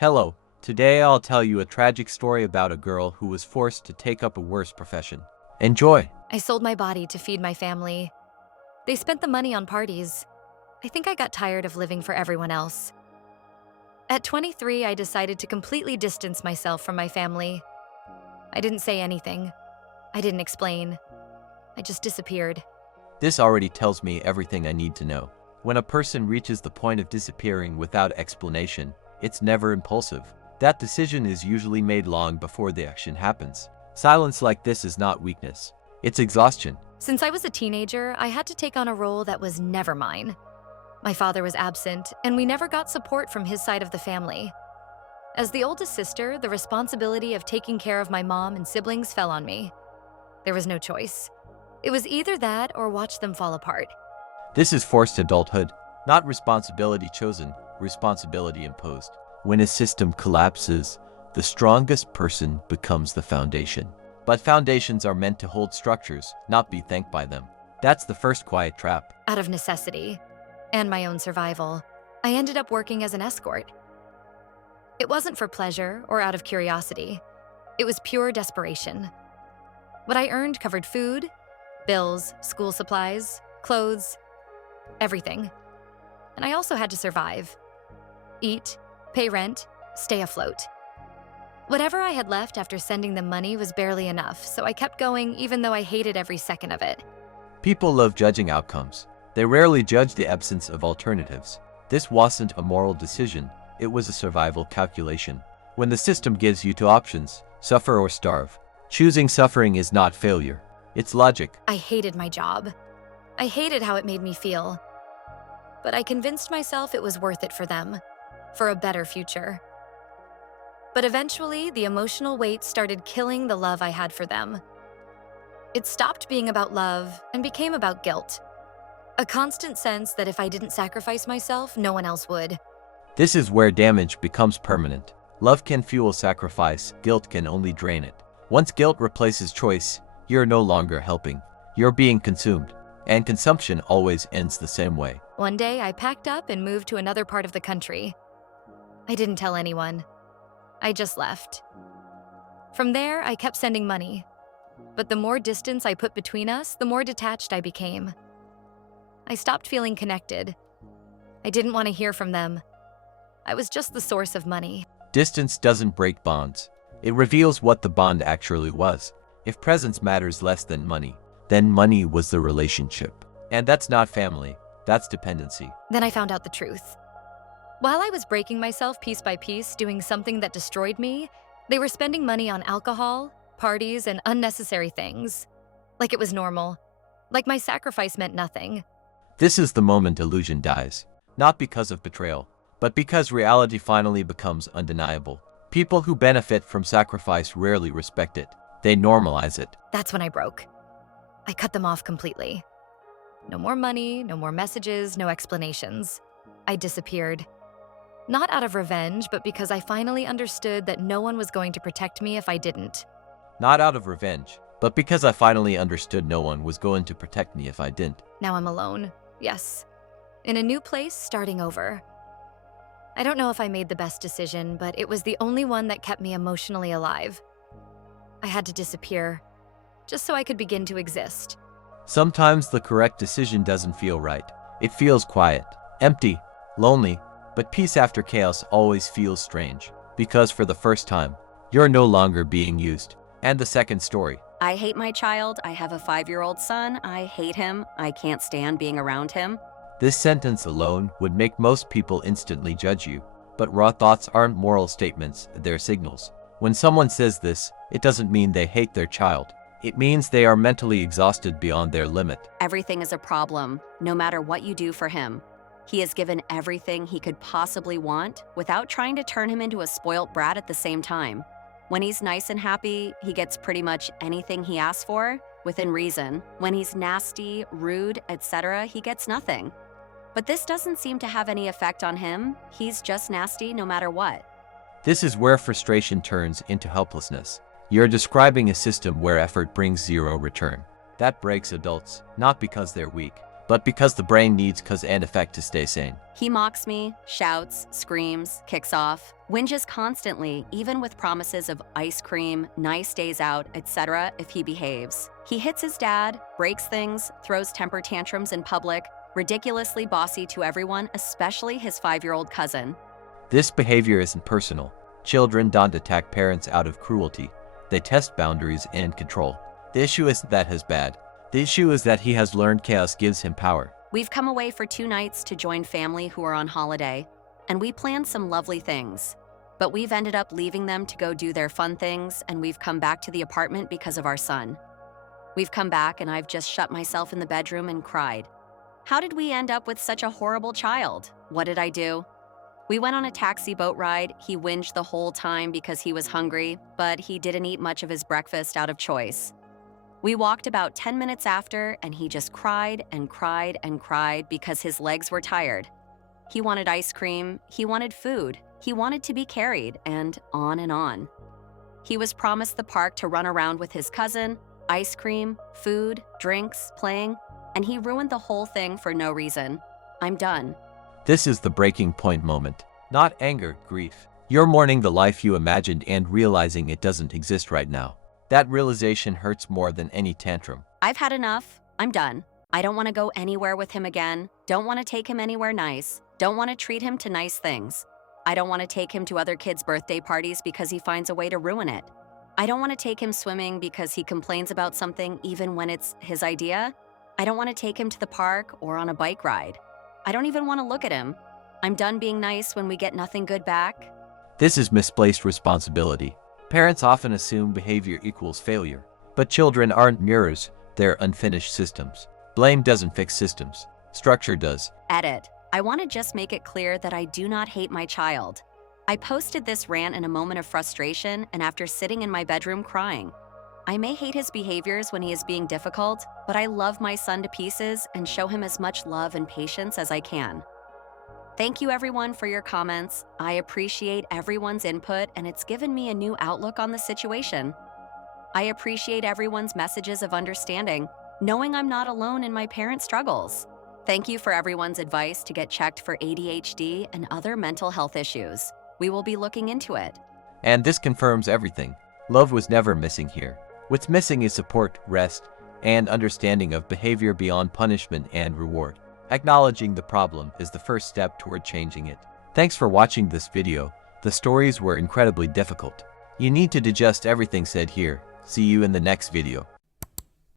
Hello, today I'll tell you a tragic story about a girl who was forced to take up a worse profession. Enjoy! I sold my body to feed my family. They spent the money on parties. I think I got tired of living for everyone else. At 23, I decided to completely distance myself from my family. I didn't say anything. I didn't explain. I just disappeared. This already tells me everything I need to know. When a person reaches the point of disappearing without explanation, it's never impulsive. That decision is usually made long before the action happens. Silence like this is not weakness. It's exhaustion. Since I was a teenager, I had to take on a role that was never mine. My father was absent, and we never got support from his side of the family. As the oldest sister, the responsibility of taking care of my mom and siblings fell on me. There was no choice. It was either that or watch them fall apart. This is forced adulthood, not responsibility chosen, responsibility imposed. When a system collapses, the strongest person becomes the foundation. But foundations are meant to hold structures, not be thanked by them. That's the first quiet trap. Out of necessity and my own survival, I ended up working as an escort. It wasn't for pleasure or out of curiosity. It was pure desperation. What I earned covered food, bills, school supplies, clothes, everything. And I also had to survive. Eat, pay rent, stay afloat. Whatever I had left after sending them money was barely enough, so I kept going even though I hated every second of it. People love judging outcomes. They rarely judge the absence of alternatives. This wasn't a moral decision, it was a survival calculation. When the system gives you two options, suffer or starve, choosing suffering is not failure. It's logic. I hated my job. I hated how it made me feel. But I convinced myself it was worth it for them, for a better future. But eventually, the emotional weight started killing the love I had for them. It stopped being about love and became about guilt. A constant sense that if I didn't sacrifice myself, no one else would. This is where damage becomes permanent. Love can fuel sacrifice, guilt can only drain it. Once guilt replaces choice, you're no longer helping. You're being consumed. And consumption always ends the same way. One day, I packed up and moved to another part of the country. I didn't tell anyone. I just left. From there, I kept sending money. But the more distance I put between us, the more detached I became. I stopped feeling connected. I didn't want to hear from them. I was just the source of money. Distance doesn't break bonds. It reveals what the bond actually was. If presence matters less than money, then money was the relationship. And that's not family, that's dependency. Then I found out the truth. While I was breaking myself piece by piece, doing something that destroyed me, they were spending money on alcohol, parties, and unnecessary things. Like it was normal. Like my sacrifice meant nothing. This is the moment illusion dies. Not because of betrayal, but because reality finally becomes undeniable. People who benefit from sacrifice rarely respect it. They normalize it. That's when I broke. I cut them off completely. No more money, no more messages, no explanations. I disappeared. Not out of revenge, but because I finally understood that no one was going to protect me if I didn't. Not out of revenge, but because I finally understood no one was going to protect me if I didn't. Now I'm alone, yes. In a new place, starting over. I don't know if I made the best decision, but it was the only one that kept me emotionally alive. I had to disappear, just so I could begin to exist. Sometimes the correct decision doesn't feel right. It feels quiet, empty, lonely, but peace after chaos always feels strange. Because for the first time, you're no longer being used. And the second story. I hate my child. I have a 5-year-old son. I hate him. I can't stand being around him. This sentence alone would make most people instantly judge you. But raw thoughts aren't moral statements, they're signals. When someone says this, it doesn't mean they hate their child. It means they are mentally exhausted beyond their limit. Everything is a problem, no matter what you do for him. He has given everything he could possibly want without trying to turn him into a spoilt brat at the same time. When he's nice and happy, he gets pretty much anything he asks for, within reason. When he's nasty, rude, etc., he gets nothing. But this doesn't seem to have any effect on him. He's just nasty no matter what. This is where frustration turns into helplessness. You're describing a system where effort brings zero return. That breaks adults, not because they're weak, but because the brain needs cause and effect to stay sane. He mocks me, shouts, screams, kicks off, whinges constantly, even with promises of ice cream, nice days out, etc. if he behaves. He hits his dad, breaks things, throws temper tantrums in public, ridiculously bossy to everyone, especially his 5-year-old cousin. This behavior isn't personal. Children don't attack parents out of cruelty. They test boundaries and control. The issue isn't that he's bad. The issue is that he has learned chaos gives him power. We've come away for 2 nights to join family who are on holiday, and we planned some lovely things. But we've ended up leaving them to go do their fun things, and we've come back to the apartment because of our son. We've come back and I've just shut myself in the bedroom and cried. How did we end up with such a horrible child? What did I do? We went on a taxi boat ride. He whinged the whole time because he was hungry, but he didn't eat much of his breakfast out of choice. We walked about 10 minutes after, and he just cried and cried and cried because his legs were tired. He wanted ice cream, he wanted food, he wanted to be carried, and on and on. He was promised the park to run around with his cousin, ice cream, food, drinks, playing, and he ruined the whole thing for no reason. I'm done. This is the breaking point moment. Not anger, grief. You're mourning the life you imagined and realizing it doesn't exist right now. That realization hurts more than any tantrum. I've had enough. I'm done. I don't want to go anywhere with him again. Don't want to take him anywhere nice. Don't want to treat him to nice things. I don't want to take him to other kids' birthday parties because he finds a way to ruin it. I don't want to take him swimming because he complains about something even when it's his idea. I don't want to take him to the park or on a bike ride. I don't even want to look at him. I'm done being nice when we get nothing good back. This is misplaced responsibility. Parents often assume behavior equals failure, but children aren't mirrors, they're unfinished systems. Blame doesn't fix systems. Structure does. Edit. I want to just make it clear that I do not hate my child. I posted this rant in a moment of frustration and after sitting in my bedroom crying. I may hate his behaviors when he is being difficult, but I love my son to pieces and show him as much love and patience as I can. Thank you everyone for your comments. I appreciate everyone's input and it's given me a new outlook on the situation. I appreciate everyone's messages of understanding, knowing I'm not alone in my parent struggles. Thank you for everyone's advice to get checked for ADHD and other mental health issues. We will be looking into it. And this confirms everything. Love was never missing here. What's missing is support, rest, and understanding of behavior beyond punishment and reward. Acknowledging the problem is the first step toward changing it. Thanks for watching this video. The stories were incredibly difficult. You need to digest everything said here. See you in the next video.